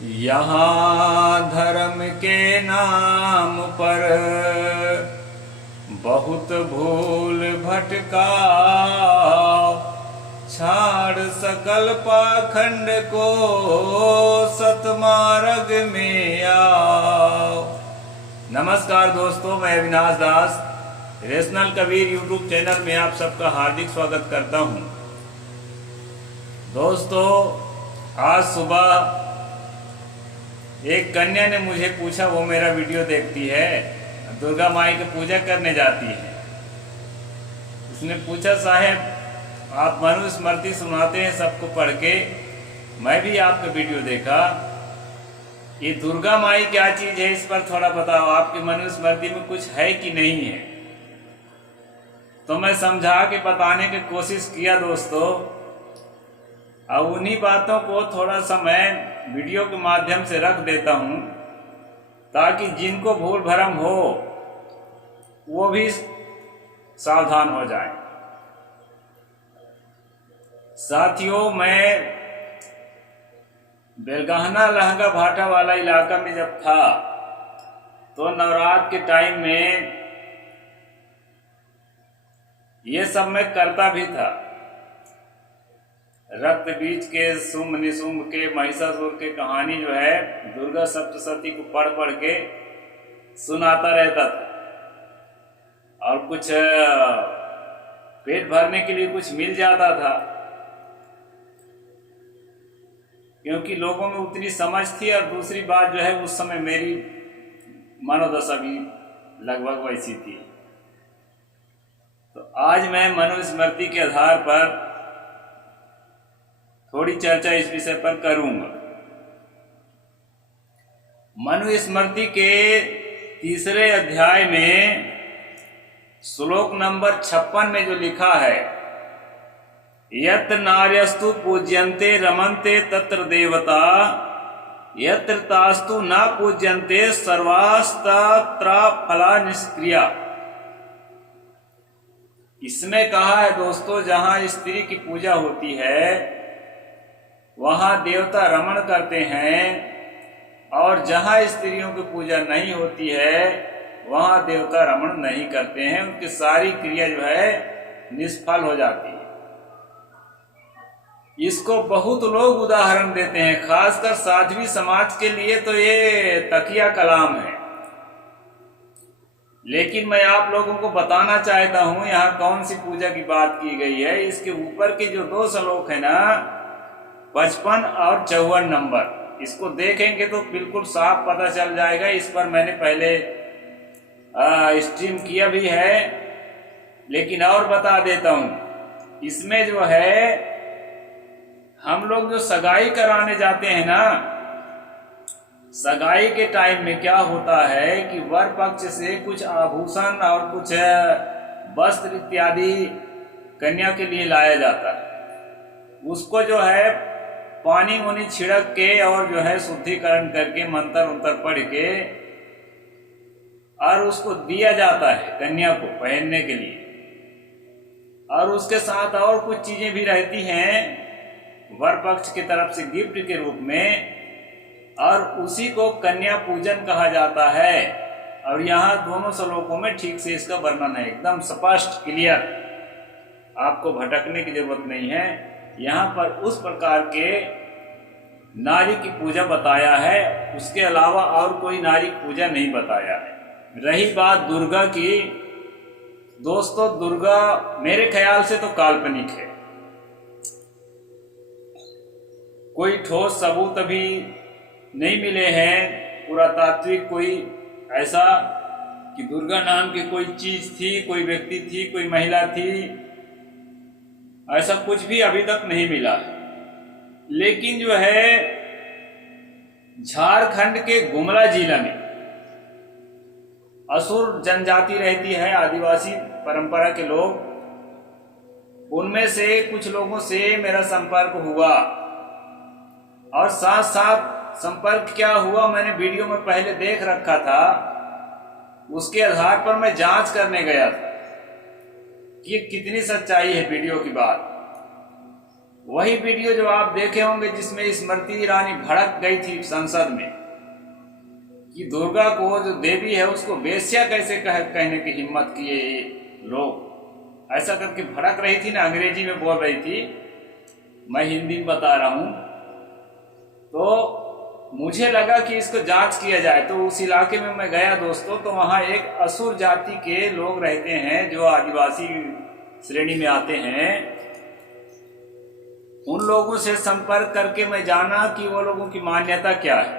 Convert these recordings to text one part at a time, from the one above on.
यहाँ धर्म के नाम पर बहुत भूल भटका, छाड़ सकल पाखंड को सतमार्ग में आओ। नमस्कार दोस्तों, मैं अविनाश दास रेशनल कबीर यूट्यूब चैनल में आप सबका हार्दिक स्वागत करता हूं। दोस्तों, आज सुबह एक कन्या ने मुझे पूछा, वो मेरा वीडियो देखती है, दुर्गा माई की पूजा करने जाती है। उसने पूछा, साहब आप मनुस्मृति सुनाते हैं सबको पढ़ के, मैं भी आपका वीडियो देखा, ये दुर्गा माई क्या चीज़ है, इस पर थोड़ा बताओ, आपकी मनुस्मृति में कुछ है कि नहीं है। तो मैं समझा के बताने की कोशिश किया दोस्तों। अब उन्हीं बातों को थोड़ा सा मैं वीडियो के माध्यम से रख देता हूं, ताकि जिनको भूल भरम हो वो भी सावधान हो जाएं। साथियों, मैं बेलगहना लहंगा भाटा वाला इलाका में जब था तो नवरात्र के टाइम में ये सब मैं करता भी था। रक्त बीज के, शुंभ निशुंभ के, महिषासुर के कहानी जो है दुर्गा सप्तशती को पढ़ पढ़ के सुनाता रहता था, और कुछ पेट भरने के लिए कुछ मिल जाता था, क्योंकि लोगों में उतनी समझ थी। और दूसरी बात जो है, उस समय मेरी मनोदशा भी लगभग वैसी थी। तो आज मैं मनुस्मृति के आधार पर थोड़ी चर्चा इस विषय पर करूंगा। मनुस्मृति के 3 अध्याय में श्लोक नंबर 56 में जो लिखा है, यत्र नार्यस्तु पूज्यन्ते रमन्ते तत्र देवता, यत्र तास्तु न पूज्यन्ते सर्वास्तत्र फला निष्क्रिया। इसमें कहा है दोस्तों, जहां स्त्री की पूजा होती है वहां देवता रमण करते हैं, और जहां स्त्रियों की पूजा नहीं होती है वहां देवता रमण नहीं करते हैं। उनकी सारी क्रिया जो है निष्फल हो जाती है। इसको बहुत लोग उदाहरण देते हैं, खासकर साध्वी समाज के लिए तो ये तकिया कलाम है। लेकिन मैं आप लोगों को बताना चाहता हूं यहाँ कौन सी पूजा की बात की गई है। इसके ऊपर के जो 2 श्लोक है ना, 55 और 54 नंबर, इसको देखेंगे तो बिल्कुल साफ पता चल जाएगा। इस पर मैंने पहले स्ट्रीम किया भी है, लेकिन और बता देता हूं। इसमें जो है हम लोग जो सगाई कराने जाते हैं ना, सगाई के टाइम में क्या होता है कि वर पक्ष से कुछ आभूषण और कुछ वस्त्र इत्यादि कन्या के लिए लाया जाता है। उसको जो है पानी उनी छिड़क के और जो है शुद्धिकरण करके मंत्र उंतर पढ़ के और उसको दिया जाता है कन्या को पहनने के लिए। और उसके साथ और कुछ चीजें भी रहती हैं वर पक्ष की तरफ से गिफ्ट के रूप में, और उसी को कन्या पूजन कहा जाता है। और यहाँ दोनों श्लोकों में ठीक से इसका वर्णन है, एकदम स्पष्ट क्लियर, आपको भटकने की जरूरत नहीं है। यहाँ पर उस प्रकार के नारी की पूजा बताया है, उसके अलावा और कोई नारी पूजा नहीं बताया है। रही बात दुर्गा की, दोस्तों दुर्गा मेरे ख्याल से तो काल्पनिक है। कोई ठोस सबूत अभी नहीं मिले हैं पुरातात्विक कोई ऐसा कि दुर्गा नाम की कोई चीज थी, कोई व्यक्ति थी, कोई महिला थी, ऐसा कुछ भी अभी तक नहीं मिला। लेकिन जो है झारखंड के गुमला जिला में असुर जनजाति रहती है, आदिवासी परंपरा के लोग, उनमें से कुछ लोगों से मेरा संपर्क हुआ। और साथ साथ संपर्क क्या हुआ, मैंने वीडियो में पहले देख रखा था, उसके आधार पर मैं जांच करने गया था कि कितनी सच्चाई है वीडियो की बात। वही वीडियो जो आप देखे होंगे जिसमें स्मृति ईरानी भड़क गई थी संसद में कि दुर्गा को जो देवी है उसको वेश्या कैसे कहने की हिम्मत किए ये लोग, ऐसा करके भड़क रही थी ना, अंग्रेजी में बोल रही थी, मैं हिंदी में बता रहा हूं। तो मुझे लगा कि इसको जांच किया जाए, तो उस इलाके में मैं गया दोस्तों, तो वहां एक असुर जाति के लोग रहते हैं जो आदिवासी श्रेणी में आते हैं। उन लोगों से संपर्क करके मैं जाना कि वो लोगों की मान्यता क्या है,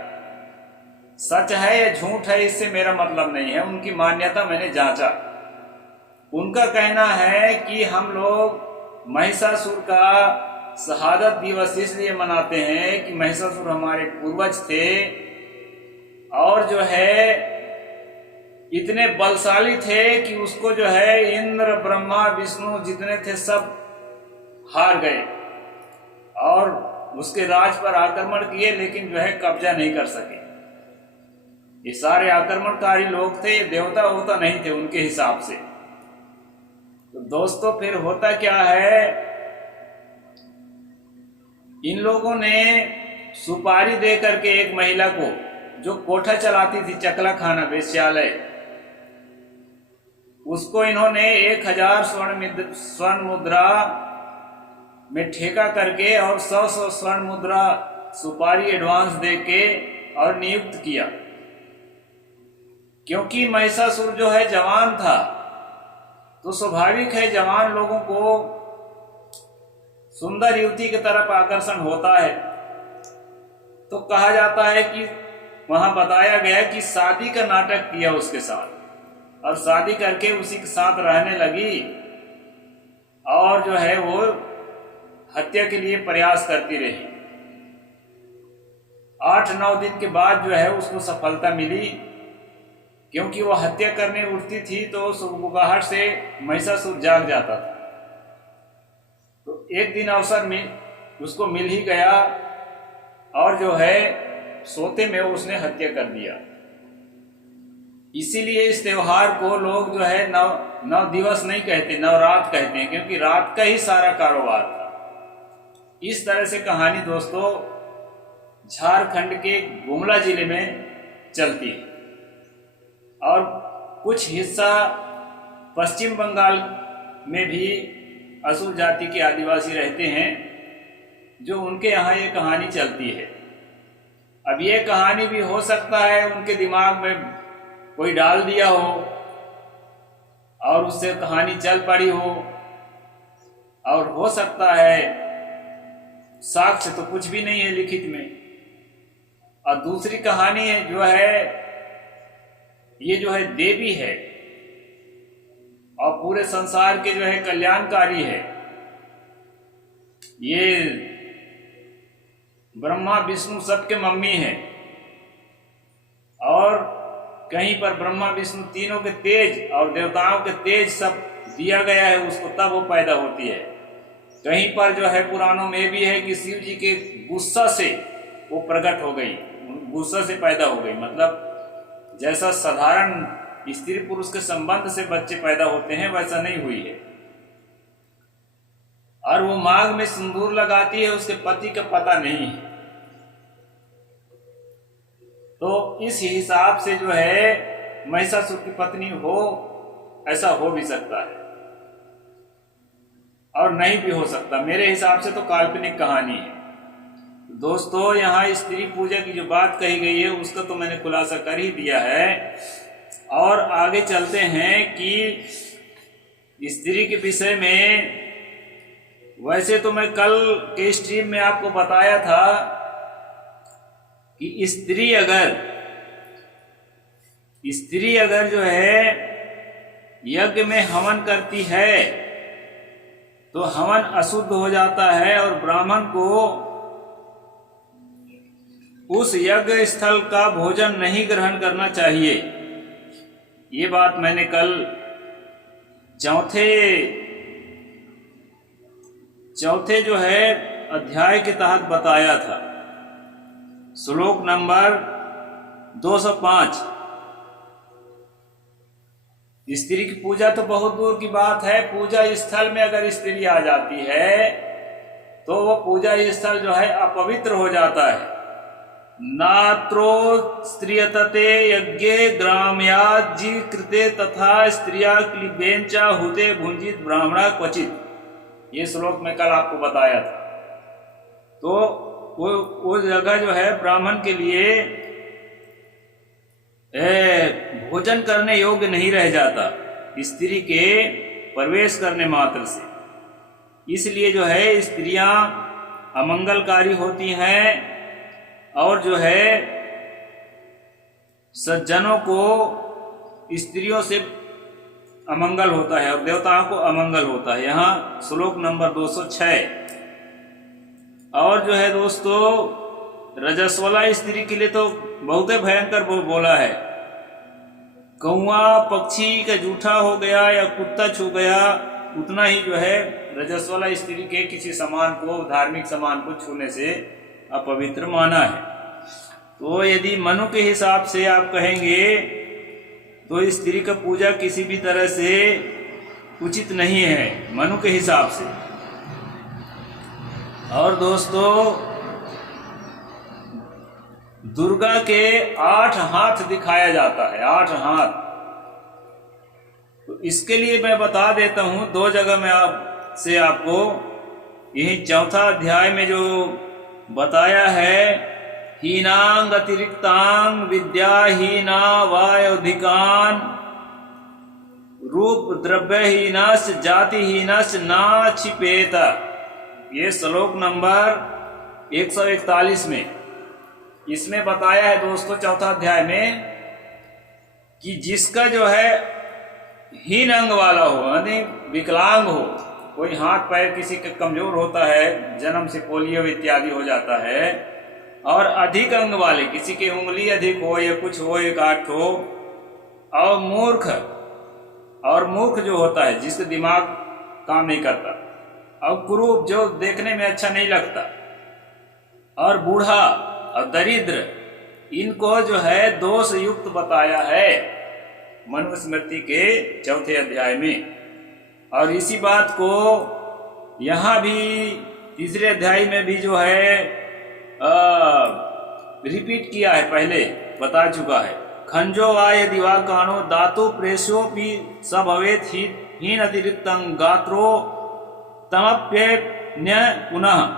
सच है या झूठ है, इससे मेरा मतलब नहीं है। उनकी मान्यता मैंने जांचा। उनका कहना है कि हम लोग महिषासुर का शहादत दिवस इसलिए मनाते हैं कि महिषासुर हमारे पूर्वज थे और जो है इतने बलशाली थे कि उसको जो है इंद्र ब्रह्मा विष्णु जितने थे सब हार गए और उसके राज पर आक्रमण किए, लेकिन जो है कब्जा नहीं कर सके। ये सारे आक्रमणकारी लोग थे, देवता होता नहीं थे उनके हिसाब से। तो दोस्तों फिर होता क्या है, इन लोगों ने सुपारी दे करके एक महिला को जो कोठा चलाती थी, चकला खाना वेश्यालय, उसको इन्होंने 1000 स्वर्ण मुद्रा में ठेका करके और 100 स्वर्ण मुद्रा सुपारी एडवांस देके और नियुक्त किया। क्योंकि महिषासुर जो है जवान था, तो स्वाभाविक है जवान लोगों को सुंदर युवती की तरफ आकर्षण होता है। तो कहा जाता है कि वहां बताया गया कि शादी का नाटक किया उसके साथ और शादी करके उसी के साथ रहने लगी और जो है वो हत्या के लिए प्रयास करती रही। 8-9 दिन के बाद जो है उसको सफलता मिली, क्योंकि वो हत्या करने उठती थी तो सुबुगाहट से महिषासुर जाग जाता था। तो एक दिन अवसर में उसको मिल ही गया और जो है सोते में उसने हत्या कर दिया। इसीलिए इस त्योहार को लोग जो है नव दिवस नहीं कहते, नवरात कहते हैं, क्योंकि रात का ही सारा कारोबार था। इस तरह से कहानी दोस्तों झारखंड के गुमला जिले में चलती है और कुछ हिस्सा पश्चिम बंगाल में भी असुर जाति के आदिवासी रहते हैं, जो उनके यहाँ ये कहानी चलती है। अब ये कहानी भी हो सकता है उनके दिमाग में कोई डाल दिया हो और उससे कहानी चल पड़ी हो, और हो सकता है साक्ष्य तो कुछ भी नहीं है लिखित में। और दूसरी कहानी है जो है ये जो है देवी है और पूरे संसार के जो है कल्याणकारी है। ये ब्रह्मा विष्णु सबके मम्मी है और कहीं पर ब्रह्मा विष्णु तीनों के तेज और देवताओं के तेज सब दिया गया है उसको, तब वो पैदा होती है। कहीं पर जो है पुराणों में भी है कि शिव जी के गुस्सा से वो प्रकट हो गई, गुस्सा से पैदा हो गई। मतलब जैसा साधारण स्त्री पुरुष के संबंध से बच्चे पैदा होते हैं वैसा नहीं हुई है। और वो मांग में सिंदूर लगाती है, उसके पति का पता नहीं है। तो इस हिसाब से जो है महिषासुर की पत्नी हो, ऐसा हो भी सकता है और नहीं भी हो सकता। मेरे हिसाब से तो काल्पनिक कहानी है। दोस्तों यहाँ स्त्री पूजा की जो बात कही गई है उसका तो मैंने खुलासा कर ही दिया है। और आगे चलते हैं कि स्त्री के विषय में, वैसे तो मैं कल के स्ट्रीम में आपको बताया था कि स्त्री अगर जो है यज्ञ में हवन करती है तो हवन अशुद्ध हो जाता है और ब्राह्मण को उस यज्ञ स्थल का भोजन नहीं ग्रहण करना चाहिए। ये बात मैंने कल चौथे जो है अध्याय के तहत बताया था, श्लोक नंबर 205। स्त्री की पूजा तो बहुत दूर की बात है, पूजा स्थल में अगर स्त्री आ जाती है तो वो पूजा स्थल जो है अपवित्र हो जाता है। नात्रो स्त्रियतते यज्ञे ग्राम्याजी कृते तथा स्त्रिया क्लिबेंचा हुते भुंजित ब्राह्मणा क्वचित। ये श्लोक में कल आपको बताया था। तो वो जगह जो है ब्राह्मण के लिए भोजन करने योग्य नहीं रह जाता स्त्री के प्रवेश करने मात्र से। इसलिए जो है स्त्रियां अमंगलकारी होती हैं और जो है सज्जनों को स्त्रियों से अमंगल होता है और देवताओं को अमंगल होता है। यहाँ श्लोक नंबर 206। और जो है दोस्तों रजस्वला स्त्री के लिए तो बहुत ही भयंकर बोला है। कौआ पक्षी का जूठा हो गया या कुत्ता छू गया, उतना ही जो है रजस्वला स्त्री के किसी सामान को, धार्मिक सामान को छूने से अपवित्र माना है। तो यदि मनु के हिसाब से आप कहेंगे तो स्त्री का पूजा किसी भी तरह से उचित नहीं है मनु के हिसाब से। और दोस्तों दुर्गा के 8 हाथ दिखाया जाता है, 8 हाथ। तो इसके लिए मैं बता देता हूं 2 जगह में आपको यही 4था अध्याय में जो बताया है, हीनांग अतिरिक्तांग विद्याहीना वायोधिकान रूप द्रव्यहीनस् जातिहीनस् ना छिपेत। ये श्लोक नंबर 141 में इसमें बताया है दोस्तों 4था अध्याय में कि जिसका जो है हीन अंग वाला हो, यानी विकलांग हो, कोई हाथ पैर किसी का कमजोर होता है, जन्म से पोलियो इत्यादि हो जाता है, और अधिक अंग वाले किसी की उंगली अधिक हो या कुछ हो, एक आठ हो, और मूर्ख जो होता है जिसका दिमाग काम नहीं करता, और कुरूप जो देखने में अच्छा नहीं लगता, और बूढ़ा और दरिद्र, इनको जो है दोष युक्त बताया है मनुस्मृति के 4थे अध्याय में। और इसी बात को यहाँ भी 3रे अध्याय में भी जो है रिपीट किया है, पहले बता चुका है। खंजो वा यदि वा कानो दातु प्रेस्यो भी सभवेत हीन अतिरिक्तं गात्रो तमप्यन्य पुनः।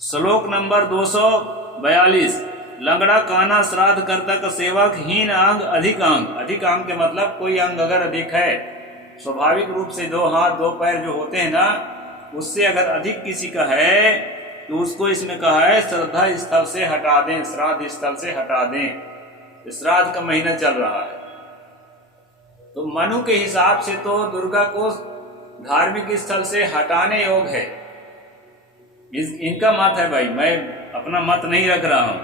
श्लोक नंबर 242। लंगड़ा काना श्राद्ध कर्ता का सेवक हीन अंग अधिक अंग। अधिक अंग के मतलब कोई अंग अगर अधिक है, स्वाभाविक रूप से 2 हाथ 2 पैर जो होते हैं ना, उससे अगर अधिक किसी का है तो उसको इसमें कहा है श्रद्धा स्थल से हटा दें, श्राद्ध स्थल से हटा दें। श्राद्ध का महीना चल रहा है। तो मनु के हिसाब से तो दुर्गा को धार्मिक स्थल से हटाने योग्य है, इनका मत है भाई, मैं अपना मत नहीं रख रहा हूं।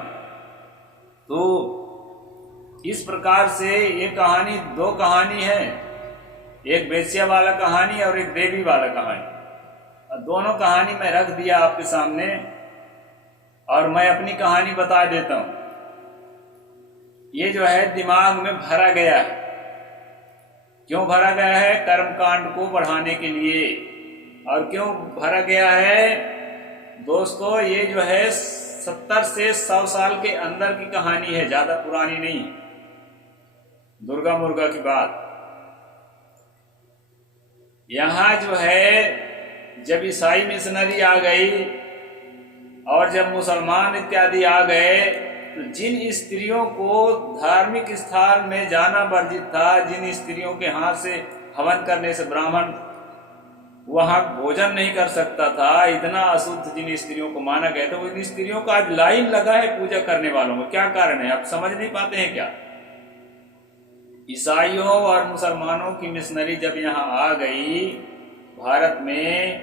तो इस प्रकार से ये कहानी 2 कहानी है, एक वेश्या वाला कहानी और एक देवी वाला कहानी। दोनों कहानी मैं रख दिया आपके सामने और मैं अपनी कहानी बता देता हूं। ये जो है दिमाग में भरा गया है। क्यों भरा गया है? कर्मकांड को बढ़ाने के लिए। और क्यों भरा गया है दोस्तों? ये जो है 70 से 100 साल के अंदर की कहानी है, ज्यादा पुरानी नहीं। दुर्गा मुर्गा की बात यहां जो है, जब ईसाई मिशनरी आ गई और जब मुसलमान इत्यादि आ गए, तो जिन स्त्रियों को धार्मिक स्थान में जाना वर्जित था, जिन स्त्रियों के हाथ से हवन करने से ब्राह्मण वहां भोजन नहीं कर सकता था, इतना अशुद्ध जिन स्त्रियों को माना गया था, तो इन स्त्रियों का आज लाइन लगा है पूजा करने वालों में। क्या कारण है, आप समझ नहीं पाते हैं क्या? ईसाइयों और मुसलमानों की मिशनरी जब यहाँ आ गई भारत में,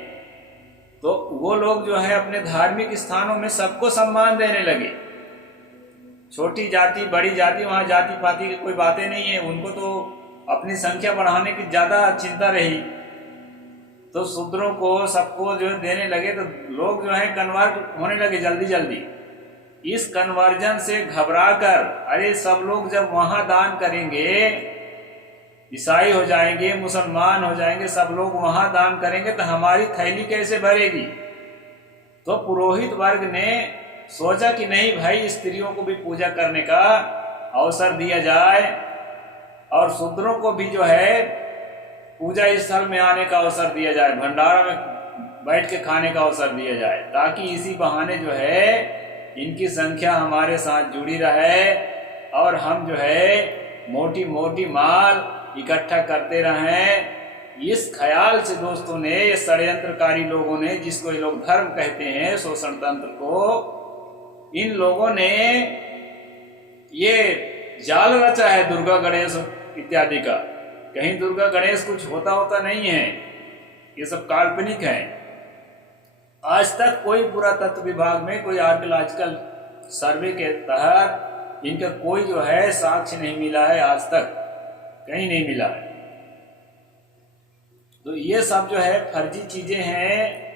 तो वो लोग जो है अपने धार्मिक स्थानों में सबको सम्मान देने लगे। छोटी जाति बड़ी जाति, वहां जाति पाति की कोई बातें नहीं है, उनको तो अपनी संख्या बढ़ाने की ज्यादा चिंता रही। तो शूद्रों को सबको जो देने लगे, तो लोग जो है कन्वर्ट होने लगे जल्दी जल्दी। इस कन्वर्जन से घबराकर, अरे सब लोग जब वहां दान करेंगे ईसाई हो जाएंगे, मुसलमान हो जाएंगे, सब लोग वहां दान करेंगे तो हमारी थैली कैसे भरेगी। तो पुरोहित वर्ग ने सोचा कि नहीं भाई, स्त्रियों को भी पूजा करने का अवसर दिया जाए और शूद्रों को भी जो है पूजा स्थल में आने का अवसर दिया जाए, भंडारा में बैठ के खाने का अवसर दिया जाए, ताकि इसी बहाने जो है इनकी संख्या हमारे साथ जुड़ी रहे और हम जो है मोटी मोटी माल इकट्ठा करते रहें। इस ख्याल से दोस्तों ने, ये षड्यंत्रकारी लोगों ने, जिसको ये लोग धर्म कहते हैं, शोषण तंत्र को, इन लोगों ने ये जाल रचा है दुर्गा गणेश इत्यादि का। कहीं दुर्गा गणेश कुछ होता नहीं है, ये सब काल्पनिक है। आज तक कोई पुरातत्व विभाग में कोई आर्कियोलॉजिकल सर्वे के तहत इनका कोई जो है साक्ष्य नहीं मिला है, आज तक कहीं नहीं मिला है। तो ये सब जो है फर्जी चीजें हैं